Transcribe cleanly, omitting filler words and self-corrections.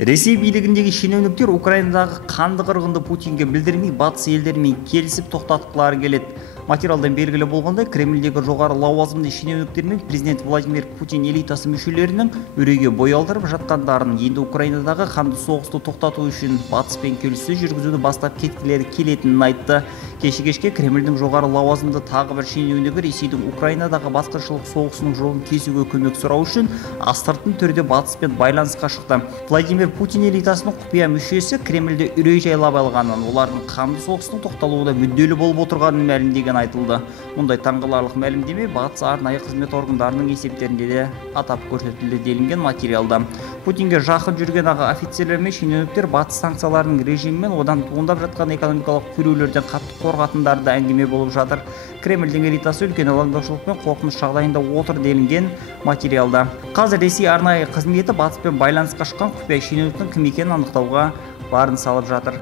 Ресей бийлигиндеги шенеунүктөр Украинадагы канды кыргынды Путинге билдирмей, батыс элдеринен келисип токтоткулары келет. Материалдан белгилүү болгондой, Кремлдеги жогору лауазымдуу шенеунүктөр менен президент Владимир Путин элитасы мүчөлөрүнүн үрөйгө бой алдырып жаткандарын, энди Украинадагы канды согушту токтотуу үчүн батыспен келиссөз жүргүзүүнү баштап кеткилери келетинин айтты. Кече Кремлдин жогору лауазымдуу тагы бир шенеунүгү Ресейдин Украинадагы баскынчылык согушунун жолун кесүүгө көмөк суроо үчүн астыртын түрдө батыспен байланыска чыкты. Владимир Путин элитасынын купуя мүчөсү Кремлде үрөй жайлап алганын, улардын канды согуштун токтолууда мүддөлүү болуп отурганын маалимдеген айтылды. Мындай таң каларлык маалимдеме батыс арнайы кызмет органдарынын эсептеринде де атап көрсөтүлдү делинген материалда. Путинге жакын жүргөн ага офицерлер менен шенеунүктөр батыс санкцияларынын режими менен одан туындап жаткан экономикалык күрөөлөрдөн катты коргатындары да әңгиме болуп жатыр. Кремлдин элитасы үлкен алаңдаушылык менен коркунуч жагдайында отур делинген материалда. Казыр Ресей арнайы кызмети батыспен байланыска чыккан купуя шенеунүктүн ким экенин аныктауга барын салып жатыр.